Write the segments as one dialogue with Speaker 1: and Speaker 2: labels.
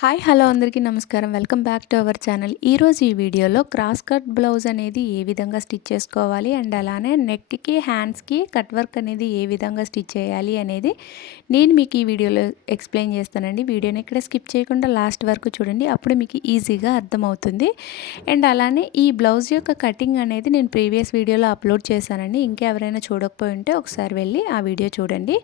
Speaker 1: Hi hello అందరికీ నమస్కారం. Welcome back to our channel. ఈరోజు ఈ వీడియోలో క్రాస్ కట్ బ్లౌజ్ అనేది ఏ విధంగా స్టిచ్ చేసుకోవాలి అండ్ అలానే నెక్కి హ్యాండ్స్కి కట్ వర్క్ అనేది ఏ విధంగా స్టిచ్ చేయాలి అనేది నేను మీకు ఈ వీడియోలో ఎక్స్ప్లెయిన్ చేస్తానండి. వీడియోని ఇక్కడ స్కిప్ చేయకుండా లాస్ట్ వరకు చూడండి. అప్పుడు మీకు ఈజీగా అర్థమవుతుంది. అండ్ అలానే ఈ బ్లౌజ్ యొక్క కటింగ్ అనేది నేను ప్రీవియస్ వీడియోలో అప్లోడ్ చేశానండి. ఇంకెవరైనా చూడకపోయి ఉంటే ఒకసారి వెళ్ళి ఆ వీడియో చూడండి.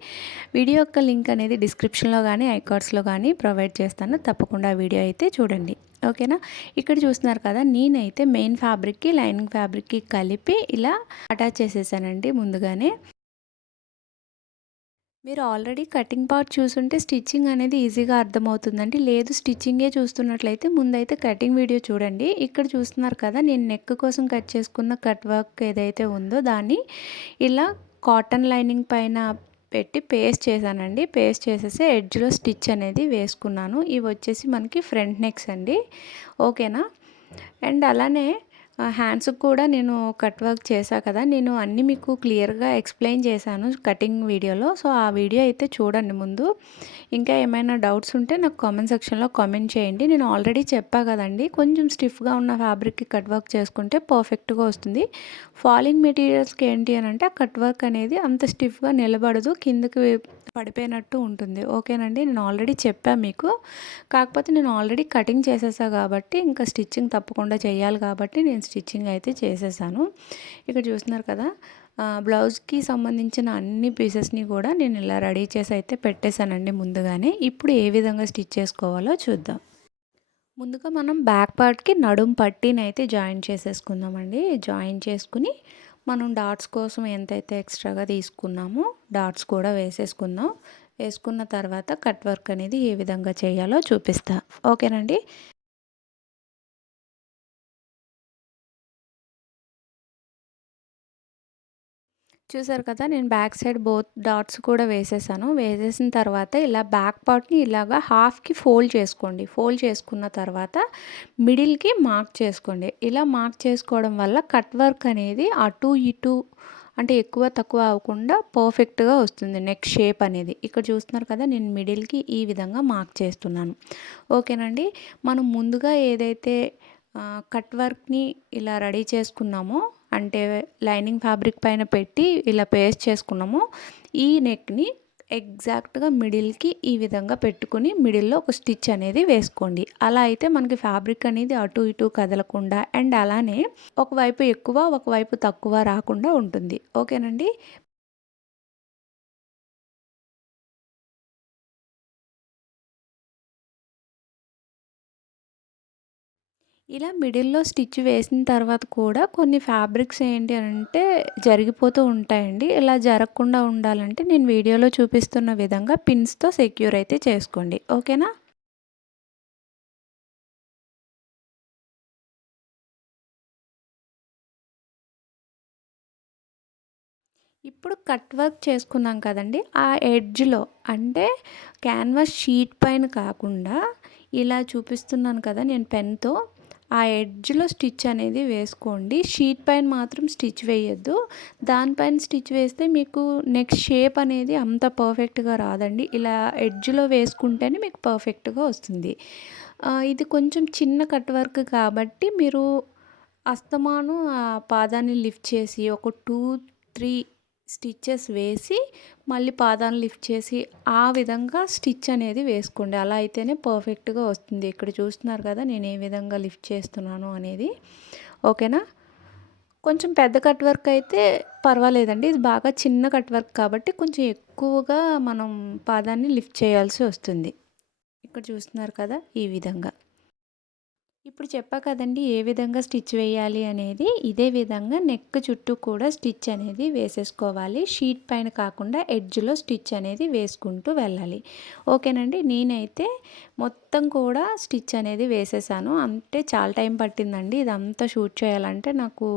Speaker 1: వీడియో యొక్క లింక్ అనేది డిస్క్రిప్షన్లో కానీ ఐకార్డ్స్లో కానీ ప్రొవైడ్ చేస్తాను. తప్ప తప్పకుండా వీడియో అయితే చూడండి. ఓకేనా? ఇక్కడ చూస్తున్నారు కదా నేనైతే మెయిన్ ఫ్యాబ్రిక్కి లైనింగ్ ఫ్యాబ్రిక్కి కలిపి ఇలా అటాచ్ చేసేసానండి ముందుగానే. మీరు ఆల్రెడీ కటింగ్ పార్ట్ చూసుంటే స్టిచ్చింగ్ అనేది ఈజీగా అర్థమవుతుందండి. లేదు స్టిచ్చింగే చూస్తున్నట్లయితే ముందైతే కటింగ్ వీడియో చూడండి. ఇక్కడ చూస్తున్నారు కదా నేను నెక్ కోసం కట్ చేసుకున్న కట్ వర్క్ ఏదైతే ఉందో దాన్ని ఇలా కాటన్ లైనింగ్ పైన పెట్టి పేస్ట్ చేశానండి. పేస్ట్ చేసేసి ఎడ్జ్లో స్టిచ్ అనేది వేసుకున్నాను. ఇవి వచ్చేసి మనకి ఫ్రంట్ నెక్స్ అండి. ఓకేనా? అండ్ అలానే హ్యాండ్స్కి కూడా నేను కట్ వర్క్ చేశా కదా నేను అన్నీ మీకు క్లియర్గా ఎక్స్ప్లెయిన్ చేశాను కటింగ్ వీడియోలో సో ఆ వీడియో అయితే చూడండి ముందు. ఇంకా ఏమైనా డౌట్స్ ఉంటే నాకు కామెంట్ సెక్షన్లో కామెంట్ చేయండి. నేను ఆల్రెడీ చెప్పా కదండి కొంచెం స్టిఫ్గా ఉన్న ఫ్యాబ్రిక్కి కట్ వర్క్ చేసుకుంటే పర్ఫెక్ట్గా వస్తుంది. ఫాలింగ్ మెటీరియల్స్కి ఏంటి అని అంటే ఆ కట్ వర్క్ అనేది అంత స్టిఫ్గా నిలబడదు కిందకి పడిపోయినట్టు ఉంటుంది. ఓకేనండి నేను ఆల్రెడీ చెప్పాను మీకు. కాకపోతే నేను ఆల్రెడీ కటింగ్ చేసేసా కాబట్టి ఇంకా స్టిచ్చింగ్ తప్పకుండా చేయాలి కాబట్టి నేను స్టిచ్చింగ్ అయితే చేసేసాను. ఇక్కడ చూస్తున్నారు కదా బ్లౌజ్కి సంబంధించిన అన్ని పీసెస్ని కూడా నేను ఇలా రెడీ చేసి అయితే పెట్టేశానండి ముందుగానే. ఇప్పుడు ఏ విధంగా స్టిచ్ చేసుకోవాలో చూద్దాం. ముందుగా మనం బ్యాక్ పార్ట్కి నడుం పట్టీని అయితే జాయిన్ చేసేసుకుందామండి. జాయిన్ చేసుకుని మనం డాట్స్ కోసం ఎంతైతే ఎక్స్ట్రాగా తీసుకున్నామో డాట్స్ కూడా వేసేసుకుందాం. వేసుకున్న తర్వాత కట్ వర్క్ అనేది ఏ విధంగా చేయాలో చూపిస్తా. ఓకేనండి? చూసారు కదా నేను బ్యాక్ సైడ్ బోత్ డాట్స్ కూడా వేసేసాను. వేసేసిన తర్వాత ఇలా బ్యాక్ పార్ట్ని ఇలాగా హాఫ్కి ఫోల్డ్ చేసుకోండి. ఫోల్డ్ చేసుకున్న తర్వాత మిడిల్కి మార్క్ చేసుకోండి. ఇలా మార్క్ చేసుకోవడం వల్ల కట్ వర్క్ అనేది అటు ఇటు అంటే ఎక్కువ తక్కువ అవ్వకుండా పర్ఫెక్ట్గా వస్తుంది నెక్ షేప్ అనేది. ఇక్కడ చూస్తున్నారు కదా నేను మిడిల్కి ఈ విధంగా మార్క్ చేస్తున్నాను. ఓకేనండి? మనం ముందుగా ఏదైతే కట్ వర్క్ని ఇలా రెడీ చేసుకున్నామో అంటే లైనింగ్ ఫ్యాబ్రిక్ పైన పెట్టి ఇలా పేస్ట్ చేసుకున్నాము. ఈ నెక్ని ఎగ్జాక్ట్గా మిడిల్కి ఈ విధంగా పెట్టుకుని మిడిల్లో ఒక స్టిచ్ అనేది వేసుకోండి. అలా అయితే మనకి ఫ్యాబ్రిక్ అనేది అటు ఇటు కదలకుండా అండ్ అలానే ఒకవైపు ఎక్కువ ఒకవైపు తక్కువ రాకుండా ఉంటుంది. ఓకేనండి? ఇలా మిడిల్లో స్టిచ్ వేసిన తర్వాత కూడా కొన్ని ఫ్యాబ్రిక్స్ ఏంటి అంటే జరిగిపోతూ ఉంటాయండి. ఇలా జరగకుండా ఉండాలంటే నేను వీడియోలో చూపిస్తున్న విధంగా పిన్స్తో సెక్యూర్ అయితే చేసుకోండి. ఓకేనా? ఇప్పుడు కట్ వర్క్ చేసుకున్నాం కదండి. ఆ ఎడ్జ్లో అంటే క్యాన్వాస్ షీట్ పైన కాకుండా ఇలా చూపిస్తున్నాను కదా నేను పెన్తో. ఆ ఎడ్జ్లో స్టిచ్ అనేది వేసుకోండి. షీట్ పైన మాత్రం స్టిచ్ వేయద్దు. దానిపైన స్టిచ్ వేస్తే మీకు నెక్స్ట్ షేప్ అనేది అంత పర్ఫెక్ట్గా రాదండి. ఇలా ఎడ్జ్లో వేసుకుంటేనే మీకు పర్ఫెక్ట్గా వస్తుంది. ఇది కొంచెం చిన్న కట్ వర్క్ కాబట్టి మీరు అస్తమాను ఆ పాదాన్ని లిఫ్ట్ చేసి ఒక టూ త్రీ స్టిచ్చెస్ వేసి మళ్ళీ పాదాన్ని లిఫ్ట్ చేసి ఆ విధంగా స్టిచ్ అనేది వేసుకోండి. అలా అయితేనే పర్ఫెక్ట్గా వస్తుంది. ఇక్కడ చూస్తున్నారు కదా నేను ఏ విధంగా లిఫ్ట్ చేస్తున్నాను అనేది. ఓకేనా? కొంచెం పెద్ద కట్ వర్క్ అయితే పర్వాలేదండి. ఇది బాగా చిన్న కట్ వర్క్ కాబట్టి కొంచెం ఎక్కువగా మనం పాదాన్ని లిఫ్ట్ చేయాల్సి వస్తుంది. ఇక్కడ చూస్తున్నారు కదా ఈ విధంగా. ఇప్పుడు చెప్పా కదండి ఏ విధంగా స్టిచ్ వేయాలి అనేది. ఇదే విధంగా నెక్ చుట్టూ కూడా స్టిచ్ అనేది వేసేసుకోవాలి. షీట్ పైన కాకుండా ఎడ్జ్లో స్టిచ్ అనేది వేసుకుంటూ వెళ్ళాలి. ఓకేనండి? నేనైతే మొత్తం కూడా స్టిచ్ అనేది వేసేసాను. అంటే చాలా టైం పట్టిందండి. ఇదంతా షూట్ చేయాలంటే నాకు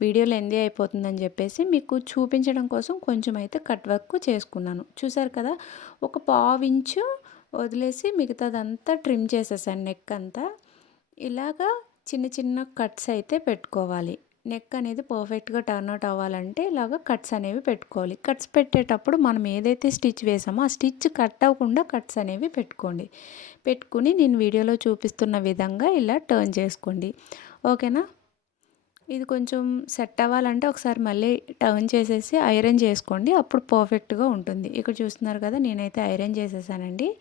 Speaker 1: వీడియోలో ఎంది అయిపోతుందని చెప్పేసి మీకు చూపించడం కోసం కొంచెం అయితే కట్ వర్క్ చేసుకున్నాను. చూసారు కదా? ఒక పావు ఇంచు వదిలేసి మిగతాదంతా ట్రిమ్ చేసేసాను నెక్ అంతా. ఇలాగా చిన్న చిన్న కట్స్ అయితే పెట్టుకోవాలి. నెక్ అనేది పర్ఫెక్ట్గా టర్న్ అవుట్ అవ్వాలంటే ఇలాగ కట్స్ అనేవి పెట్టుకోవాలి. కట్స్ పెట్టేటప్పుడు మనం ఏదైతే స్టిచ్ వేసామో ఆ స్టిచ్ కట్ అవ్వకుండా కట్స్ అనేవి పెట్టుకోండి. పెట్టుకుని నేను వీడియోలో చూపిస్తున్న విధంగా ఇలా టర్న్ చేసుకోండి. ఓకేనా? ఇది కొంచెం సెట్ అవ్వాలంటే ఒకసారి మళ్ళీ టర్న్ చేసేసి ఐరన్ చేసుకోండి. అప్పుడు పర్ఫెక్ట్గా ఉంటుంది. ఇక్కడ చూస్తున్నారు కదా నేనైతే ఐరన్ చేసేసానండి.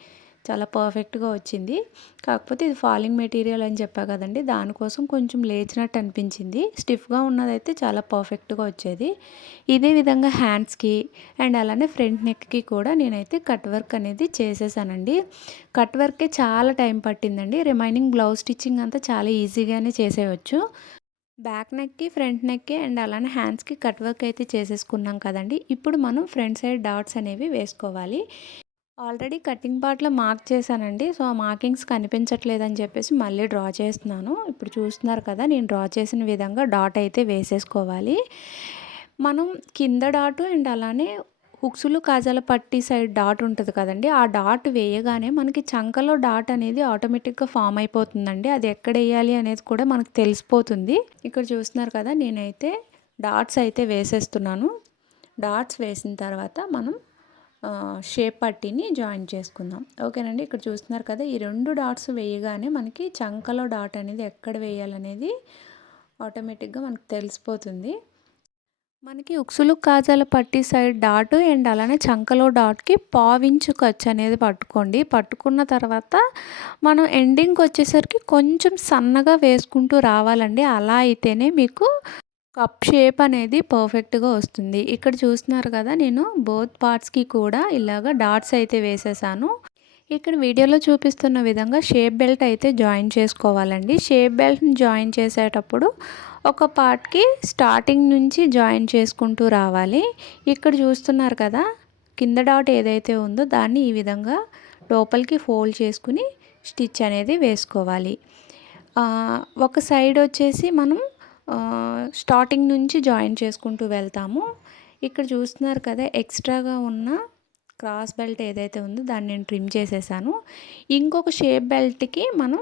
Speaker 1: చాలా పర్ఫెక్ట్గా వచ్చింది. కాకపోతే ఇది ఫాలింగ్ మెటీరియల్ అని చెప్పా కదండి దానికోసం కొంచెం లేచినట్టు అనిపించింది. స్టిఫ్గా ఉన్నదైతే చాలా పర్ఫెక్ట్గా వచ్చేది. ఇదే విధంగా హ్యాండ్స్కి అండ్ అలానే ఫ్రంట్ నెక్కి కూడా నేనైతే కట్ వర్క్ అనేది చేసేసానండి. కట్ వర్కే చాలా టైం పట్టిందండి. రిమైనింగ్ బ్లౌజ్ స్టిచ్చింగ్ అంతా చాలా ఈజీగానే చేసేయచ్చు. బ్యాక్ నెక్కి ఫ్రంట్ నెక్కి అండ్ అలానే హ్యాండ్స్కి కట్ వర్క్ అయితే చేసేసుకున్నాం కదండి. ఇప్పుడు మనం ఫ్రంట్ సైడ్ డాట్స్ అనేవి వేసుకోవాలి. ఆల్రెడీ కటింగ్ పార్ట్లో మార్క్ చేశానండి. సో ఆ మార్కింగ్స్ కనిపించట్లేదని చెప్పేసి మళ్ళీ డ్రా చేస్తున్నాను. ఇప్పుడు చూస్తున్నారు కదా నేను డ్రా చేసిన విధంగా డాట్ అయితే వేసేసుకోవాలి. మనం కింద డాటు అండ్ అలానే హుక్సులు కాజాల పట్టి సైడ్ డాట్ ఉంటుంది కదండి ఆ డాట్ వేయగానే మనకి చంకలో డాట్ అనేది ఆటోమేటిక్గా ఫామ్ అయిపోతుందండి. అది ఎక్కడ వేయాలి అనేది కూడా మనకు తెలిసిపోతుంది. ఇక్కడ చూస్తున్నారు కదా నేనైతే డాట్స్ అయితే వేసేస్తున్నాను. డాట్స్ వేసిన తర్వాత మనం షేప్ పట్టిని జాయిన్ చేసుకుందాం. ఓకేనండి? ఇక్కడ చూస్తున్నారు కదా ఈ రెండు డాట్స్ వేయగానే మనకి చంకలో డాట్ అనేది ఎక్కడ వేయాలనేది ఆటోమేటిక్గా మనకు తెలిసిపోతుంది. మనకి ఉక్సులు కాజాల పట్టి సైడ్ డాట్ అండ్ అలానే చంకలో డాట్కి పావించు ఖర్చు అనేది పట్టుకోండి. పట్టుకున్న తర్వాత మనం ఎండింగ్కి వచ్చేసరికి కొంచెం సన్నగా వేసుకుంటూ రావాలండి. అలా అయితేనే మీకు కప్ షేప్ అనేది పర్ఫెక్ట్గా వస్తుంది. ఇక్కడ చూస్తున్నారు కదా నేను బోత్ పార్ట్స్కి కూడా ఇలాగ డాట్స్ అయితే వేసేసాను. ఇక్కడ వీడియోలో చూపిస్తున్న విధంగా షేప్ బెల్ట్ అయితే జాయిన్ చేసుకోవాలండి. షేప్ బెల్ట్ని జాయిన్ చేసేటప్పుడు ఒక పార్ట్కి స్టార్టింగ్ నుంచి జాయిన్ చేసుకుంటూ రావాలి. ఇక్కడ చూస్తున్నారు కదా కింద డాట్ ఏదైతే ఉందో దాన్ని ఈ విధంగా లోపలికి ఫోల్డ్ చేసుకుని స్టిచ్ అనేది వేసుకోవాలి. ఒక సైడ్ వచ్చేసి మనం స్టార్టింగ్ నుంచి జాయిన్ చేసుకుంటూ వెళ్తాము. ఇక్కడ చూస్తున్నారు కదా ఎక్స్ట్రాగా ఉన్న క్రాస్ బెల్ట్ ఏదైతే ఉందో దాన్ని నేను ట్రిమ్ చేసేసాను. ఇంకొక షేప్ బెల్ట్కి మనం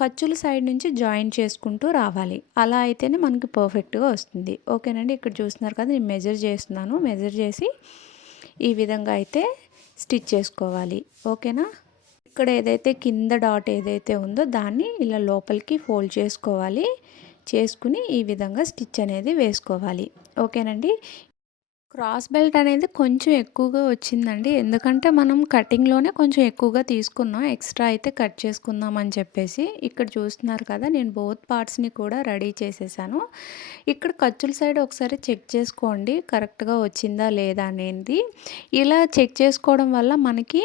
Speaker 1: ఖర్చుల సైడ్ నుంచి జాయిన్ చేసుకుంటూ రావాలి. అలా అయితేనే మనకి పర్ఫెక్ట్గా వస్తుంది. ఓకేనండి ఇక్కడ చూస్తున్నారు కదా నేను మెజర్ చేస్తున్నాను. మెజర్ చేసి ఈ విధంగా అయితే స్టిచ్ చేసుకోవాలి. ఓకేనా? ఇక్కడ ఏదైతే కింద డాట్ ఏదైతే ఉందో దాన్ని ఇలా లోపలికి ఫోల్డ్ చేసుకోవాలి. చేసుకుని ఈ విధంగా స్టిచ్ అనేది వేసుకోవాలి. ఓకేనండి? క్రాస్ బెల్ట్ అనేది కొంచెం ఎక్కువగా వచ్చిందండి. ఎందుకంటే మనం కటింగ్లోనే కొంచెం ఎక్కువగా తీసుకున్నాం. ఎక్స్ట్రా అయితే కట్ చేసుకుందాం అని చెప్పేసి ఇక్కడ చూస్తున్నారు కదా నేను బోత్ పార్ట్స్ని కూడా రెడీ చేసేసాను. ఇక్కడ ఖర్చుల సైడ్ ఒకసారి చెక్ చేసుకోండి కరెక్ట్గా వచ్చిందా లేదా అనేది. ఇలా చెక్ చేసుకోవడం వల్ల మనకి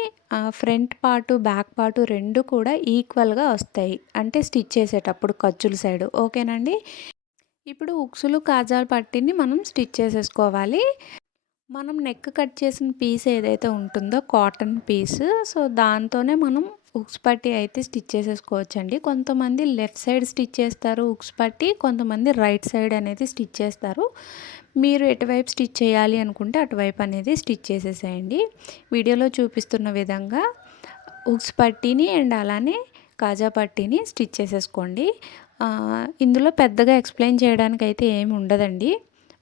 Speaker 1: ఫ్రంట్ పార్టు బ్యాక్ పార్టు రెండు కూడా ఈక్వల్గా వస్తాయి. అంటే స్టిచ్ చేసేటప్పుడు ఖర్చుల సైడ్. ఓకేనండి? ఇప్పుడు ఉక్సులు కాజాల పట్టిని మనం స్టిచ్ చేసేసుకోవాలి. మనం నెక్ కట్ చేసిన పీస్ ఏదైతే ఉంటుందో కాటన్ పీస్ సో దాంతోనే మనం ఉక్స్ పట్టి అయితే స్టిచ్ చేసేసుకోవచ్చండి. కొంతమంది లెఫ్ట్ సైడ్ స్టిచ్ చేస్తారు ఉక్స్ పట్టి కొంతమంది రైట్ సైడ్ అనేది స్టిచ్ చేస్తారు. మీరు ఎటువైపు స్టిచ్ చేయాలి అనుకుంటే అటువైపు అనేది స్టిచ్ చేసేసేయండి. వీడియోలో చూపిస్తున్న విధంగా ఉక్స్ పట్టీని అండ్ అలానే కాజా పట్టీని స్టిచ్ చేసేసుకోండి. ఇందులో పెద్దగా ఎక్స్ప్లెయిన్ చేయడానికి అయితే ఏమి ఉండదండి.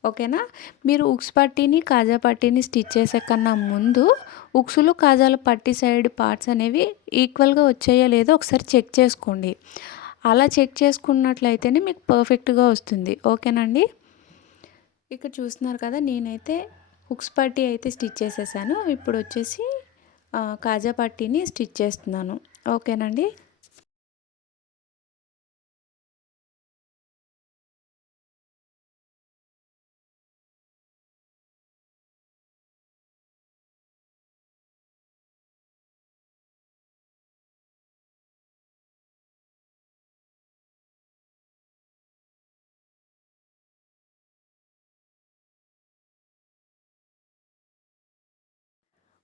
Speaker 1: ఓకేనా? మీరు ఉక్స్ పట్టీని కాజా పట్టీని స్టిచ్ చేసే కన్నా ముందు ఉక్సులు కాజాల పట్టి సైడ్ పార్ట్స్ అనేవి ఈక్వల్గా వచ్చాయో లేదో ఒకసారి చెక్ చేసుకోండి. అలా చెక్ చేసుకున్నట్లయితేనే మీకు పర్ఫెక్ట్గా వస్తుంది. ఓకేనండి? ఇక్కడ చూస్తున్నారు కదా నేనైతే హుక్స్ పట్టీ అయితే స్టిచ్ చేసేసాను. ఇప్పుడు వచ్చేసి కాజా పట్టీని స్టిచ్ చేస్తున్నాను. ఓకేనండి?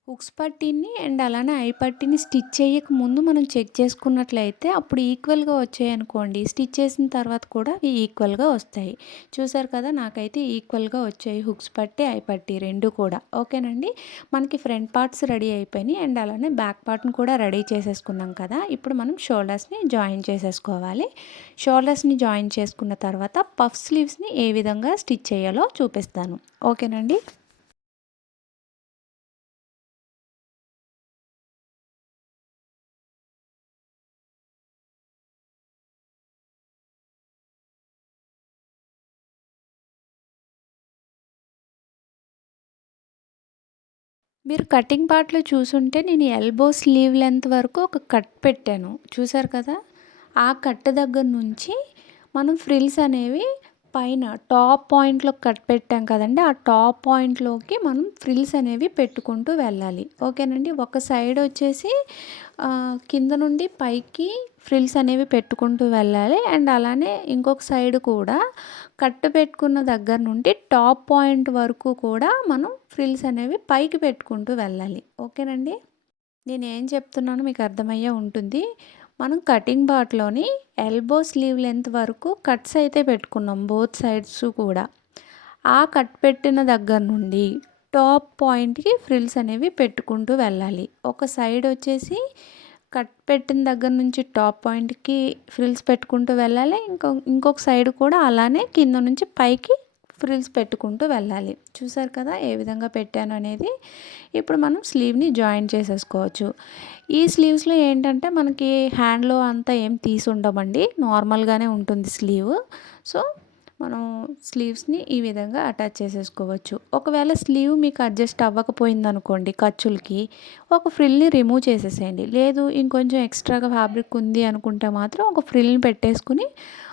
Speaker 1: హుక్స్ పట్టీని అండ్ అలానే ఐ పట్టీని స్టిచ్ చేయక ముందు మనం చెక్ చేసుకున్నట్లయితే అప్పుడు ఈక్వల్గా వచ్చాయి అనుకోండి. స్టిచ్ చేసిన తర్వాత కూడా ఇవి ఈక్వల్గా వస్తాయి. చూసారు కదా నాకైతే ఈక్వల్గా వచ్చాయి హుక్స్ పట్టి ఐ పట్టి రెండు కూడా. ఓకేనండి? మనకి ఫ్రంట్ పార్ట్స్ రెడీ అయిపోయినాయి అండ్ అలానే బ్యాక్ పార్ట్ని కూడా రెడీ చేసేసుకున్నాం కదా. ఇప్పుడు మనం షోల్డర్స్ని జాయిన్ చేసేసుకోవాలి. షోల్డర్స్ని జాయిన్ చేసుకున్న తర్వాత పఫ్ స్లీవ్స్ని ఏ విధంగా స్టిచ్ చేయాలో చూపిస్తాను. ఓకేనండి? మీరు కటింగ్ పార్ట్లో చూసుంటే నేను ఎల్బో స్లీవ్ లెంత్ వరకు ఒక కట్ పెట్టాను. చూసారు కదా? ఆ కట్ దగ్గర నుంచి మనం ఫ్రిల్స్ అనేవి పైన టాప్ పాయింట్లో కట్ పెట్టాం కదండి ఆ టాప్ పాయింట్లోకి మనం ఫ్రిల్స్ అనేవి పెట్టుకుంటూ వెళ్ళాలి. ఓకేనండి? ఒక సైడ్ వచ్చేసి కింద నుండి పైకి ఫ్రిల్స్ అనేవి పెట్టుకుంటూ వెళ్ళాలి. అండ్ అలానే ఇంకొక సైడ్ కూడా కట్టు పెట్టుకున్న దగ్గర నుండి టాప్ పాయింట్ వరకు కూడా మనం ఫ్రిల్స్ అనేవి పైకి పెట్టుకుంటూ వెళ్ళాలి. ఓకేనండి? నేను ఏం చెప్తున్నానో మీకు అర్థమయ్యే ఉంటుంది. మనం కటింగ్ బాట్లోని ఎల్బో స్లీవ్ లెంత్ వరకు కట్స్ అయితే పెట్టుకున్నాం బోత్ సైడ్స్ కూడా. ఆ కట్ పెట్టిన దగ్గర నుండి టాప్ పాయింట్కి ఫ్రిల్స్ అనేవి పెట్టుకుంటూ వెళ్ళాలి. ఒక సైడ్ వచ్చేసి కట్ పెట్టిన దగ్గర నుంచి టాప్ పాయింట్కి ఫ్రిల్స్ పెట్టుకుంటూ వెళ్ళాలి. ఇంకో ఇంకొక సైడ్ కూడా అలానే కింద నుంచి పైకి ఫ్రిల్స్ పెట్టుకుంటూ వెళ్ళాలి. చూసారు కదా ఏ విధంగా పెట్టాను అనేది? ఇప్పుడు మనం స్లీవ్ని జాయిన్ చేసేసుకోవచ్చు. ఈ స్లీవ్స్లో ఏంటంటే మనకి హ్యాండ్లో అంతా ఏం తీసి ఉండమండి. నార్మల్గానే ఉంటుంది స్లీవ్. సో మనం స్లీవ్స్ని ఈ విధంగా అటాచ్ చేసేసుకోవచ్చు. ఒకవేళ స్లీవ్ మీకు అడ్జస్ట్ అవ్వకపోయింది అనుకోండి ఖర్చులకి ఒక ఫ్రిల్ని రిమూవ్ చేసేసేయండి. లేదు ఇంకొంచెం ఎక్స్ట్రాగా ఫ్యాబ్రిక్ ఉంది అనుకుంటే మాత్రం ఒక ఫ్రిల్ని పెట్టేసుకుని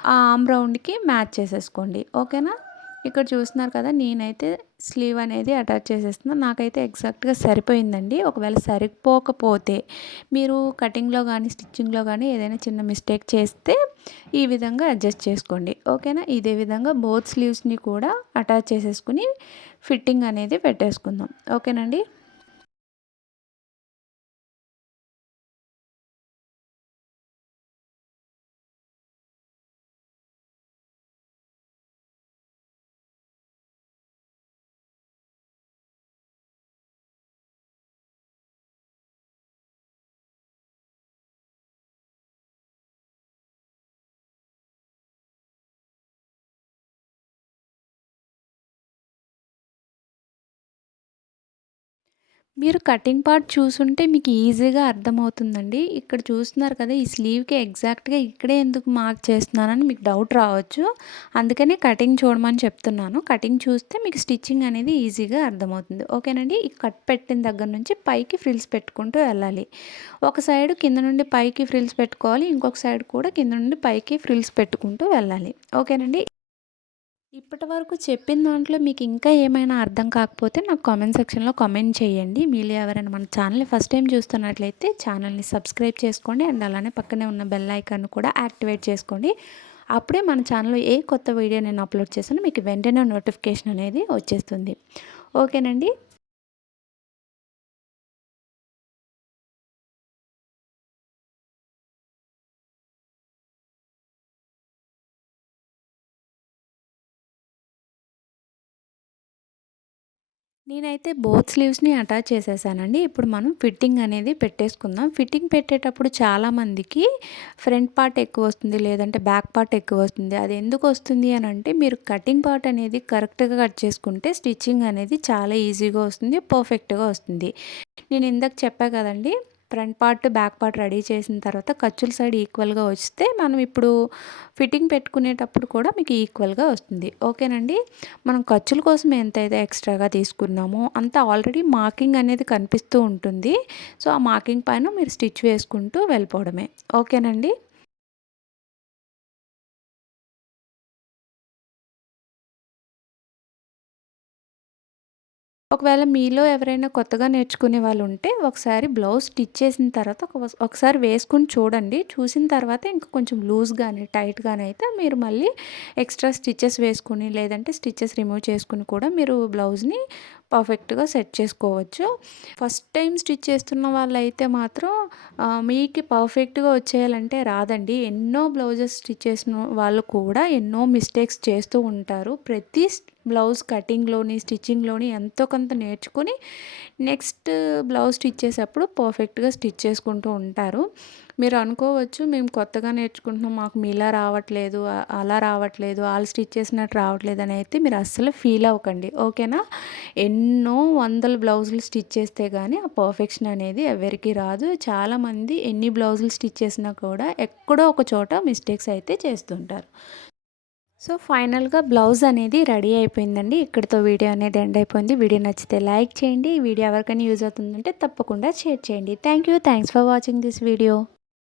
Speaker 1: ఆ ఆమ్ రౌండ్కి మ్యాచ్ చేసేసుకోండి. ఓకేనా? ఇక్కడ చూస్తున్నారు కదా నేనైతే స్లీవ్ అనేది అటాచ్ చేసేస్తున్నాను నాకైతే ఎగ్జాక్ట్గా సరిపోయిందండి. ఒకవేళ సరిపోకపోతే మీరు కటింగ్లో కానీ స్టిచ్చింగ్లో కానీ ఏదైనా చిన్న మిస్టేక్ చేస్తే ఈ విధంగా అడ్జస్ట్ చేసుకోండి. ఓకేనా ఇదే విధంగా బోత్ స్లీవ్స్ని కూడా అటాచ్ చేసేసుకుని ఫిట్టింగ్ అనేది పెట్టేసుకుందాం. ఓకేనండి మీరు కటింగ్ పార్ట్ చూసుంటే మీకు ఈజీగా అర్థమవుతుందండి. ఇక్కడ చూస్తున్నారు కదా ఈ స్లీవ్కి ఎగ్జాక్ట్గా ఇక్కడే ఎందుకు మార్క్ చేస్తున్నానని మీకు డౌట్ రావచ్చు. అందుకనే కటింగ్ చూడమని చెప్తున్నాను. కటింగ్ చూస్తే మీకు స్టిచ్చింగ్ అనేది ఈజీగా అర్థమవుతుంది. ఓకేనండి? ఈ కట్ పెట్టిన దగ్గర నుంచి పైకి ఫ్రిల్స్ పెట్టుకుంటూ వెళ్ళాలి. ఒక సైడ్ కింద నుండి పైకి ఫ్రిల్స్ పెట్టుకోవాలి. ఇంకొక సైడ్ కూడా కింద నుండి పైకి ఫ్రిల్స్ పెట్టుకుంటూ వెళ్ళాలి. ఓకేనండి? ఇప్పటి వరకు చెప్పిన దాంట్లో మీకు ఇంకా ఏమైనా అర్థం కాకపోతే నాకు కామెంట్ సెక్షన్లో కామెంట్ చేయండి. మీరు ఎవరైనా మన ఛానల్ని ఫస్ట్ టైం చూస్తున్నట్లయితే ఛానల్ని సబ్స్క్రైబ్ చేసుకోండి అండ్ అలానే పక్కనే ఉన్న బెల్ ఐకాన్ కూడా యాక్టివేట్ చేసుకోండి. అప్పుడే మన ఛానల్లో ఏ కొత్త వీడియో నేను అప్లోడ్ చేసానో మీకు వెంటనే నోటిఫికేషన్ అనేది వచ్చేస్తుంది. ఓకేనండి? నేనైతే బోత్ స్లీవ్స్ని అటాచ్ చేసేసానండి. ఇప్పుడు మనం ఫిట్టింగ్ అనేది పెట్టేసుకుందాం. ఫిట్టింగ్ పెట్టేటప్పుడు చాలామందికి ఫ్రంట్ పార్ట్ ఎక్కువ వస్తుంది లేదంటే బ్యాక్ పార్ట్ ఎక్కువ వస్తుంది. అది ఎందుకు వస్తుంది అని అంటే మీరు కటింగ్ పార్ట్ అనేది కరెక్ట్గా కట్ చేసుకుంటే స్టిచ్చింగ్ అనేది చాలా ఈజీగా వస్తుంది పర్ఫెక్ట్గా వస్తుంది. నేను ఇందాక చెప్పా కదండి front part back part ready చేసిన తర్వాత ఖర్చుల సైడ్ ఈక్వల్గా వస్తే మనం ఇప్పుడు ఫిట్టింగ్ పెట్టుకునేటప్పుడు కూడా మీకు ఈక్వల్గా వస్తుంది. ఓకేనండి? మనం ఖర్చుల కోసం ఎంతైతే ఎక్స్ట్రాగా తీసుకున్నామో అంత ఆల్రెడీ మార్కింగ్ అనేది కనిపిస్తూ ఉంటుంది. సో ఆ మార్కింగ్ పైన మీరు స్టిచ్ వేసుకుంటూ వెళ్ళిపోవడమే. ఓకేనండి? ఒకవేళ మీలో ఎవరైనా కొత్తగా నేర్చుకునే వాళ్ళు ఉంటే ఒకసారి బ్లౌజ్ స్టిచ్ చేసిన తర్వాత ఒకసారి వేసుకుని చూడండి. చూసిన తర్వాత ఇంకా కొంచెం లూజ్ కానీ టైట్ కానీ అయితే మీరు మళ్ళీ ఎక్స్ట్రా స్టిచ్చెస్ వేసుకుని లేదంటే స్టిచ్చెస్ రిమూవ్ చేసుకుని కూడా మీరు బ్లౌజ్ని పర్ఫెక్ట్గా సెట్ చేసుకోవచ్చు. ఫస్ట్ టైం స్టిచ్ చేస్తున్న వాళ్ళైతే మాత్రం మీకు పర్ఫెక్ట్గా వచ్చేయాలంటే రాదండి. ఎన్నో బ్లౌజెస్ స్టిచ్ చేసిన వాళ్ళు కూడా ఎన్నో మిస్టేక్స్ చేస్తూ ఉంటారు. ప్రతి బ్లౌజ్ కటింగ్లోని స్టిచ్చింగ్లోని ఎంతో కొంత నేర్చుకొని నెక్స్ట్ బ్లౌజ్ స్టిచ్ చేసేటప్పుడు పర్ఫెక్ట్గా స్టిచ్ చేసుకుంటూ ఉంటారు. మీరు అనుకోవచ్చు మేము కొత్తగా నేర్చుకుంటున్నాం మాకు మీలా రావట్లేదు అలా రావట్లేదు వాళ్ళు స్టిచ్ చేసినట్టు రావట్లేదు అని అయితే మీరు అస్సలు ఫీల్ అవ్వకండి. ఓకేనా? ఎన్నో వందల బ్లౌజులు స్టిచ్ చేస్తే కానీ ఆ పర్ఫెక్షన్ అనేది ఎవరికి రాదు. చాలామంది ఎన్ని బ్లౌజులు స్టిచ్ చేసినా కూడా ఎక్కడో ఒక చోట మిస్టేక్స్ అయితే చేస్తుంటారు. సో ఫైనల్గా బ్లౌజ్ అనేది రెడీ అయిపోయిందండి. ఇక్కడితో వీడియో అనేది ఎండ్ అయిపోయింది. వీడియో నచ్చితే లైక్ చేయండి. ఈ వీడియో ఎవరికైనా యూజ్ అవుతుందంటే తప్పకుండా షేర్ చేయండి. Thank you. Thanks for watching this video.